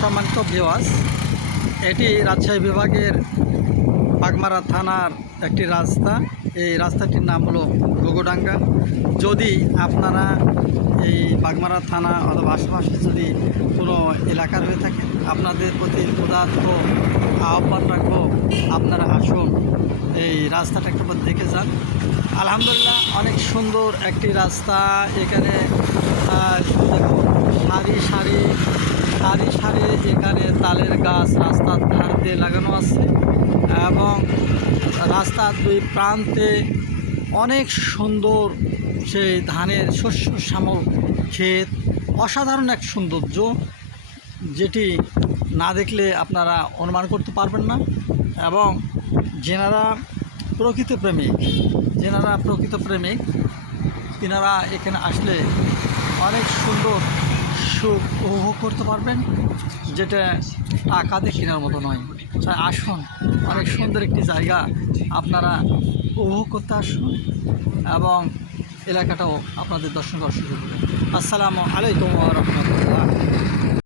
সম্মানিত ভিউয়ার্স, এটি রাজশাহী বিভাগের বাগমারা থানার একটি রাস্তা। এই রাস্তাটির নাম হলো ঘুঘুডাঙ্গা। যদি আপনারা এই বাগমারা থানা অথবা আশেপাশে যদি কোনো এলাকার হয়ে থাকে, আপনাদের প্রতি উদাত্ত আহ্বান রাখবো, আপনারা আসুন, এই রাস্তাটা একবার দেখে যান। আলহামদুলিল্লাহ, অনেক সুন্দর একটি রাস্তা। এখানে দেখুন, সারি সারি এখানে তালের গাছ রাস্তার ধার দিয়ে লাগানো আছে এবং রাস্তার দুই প্রান্তে অনেক সুন্দর সেই ধানের শস্য শ্যামল ক্ষেত। অসাধারণ এক সৌন্দর্য, যেটি না দেখলে আপনারা অনুমান করতে পারবেন না। এবং যেনারা প্রকৃত প্রেমিক তিনারা এখানে আসলে অনেক সুন্দর সুখ উপভোগ করতে পারবেন, যেটা টাকা দিয়ে কেনার মতো নয়। তাই আসুন, অনেক সুন্দর একটি জায়গা, আপনারা উপভোগ করতে আসুন এবং এলাকাটাও আপনাদের দর্শন করার সুযোগ হবে। আসসালামু আলাইকুম ওয়া রাহমাতুল্লাহ।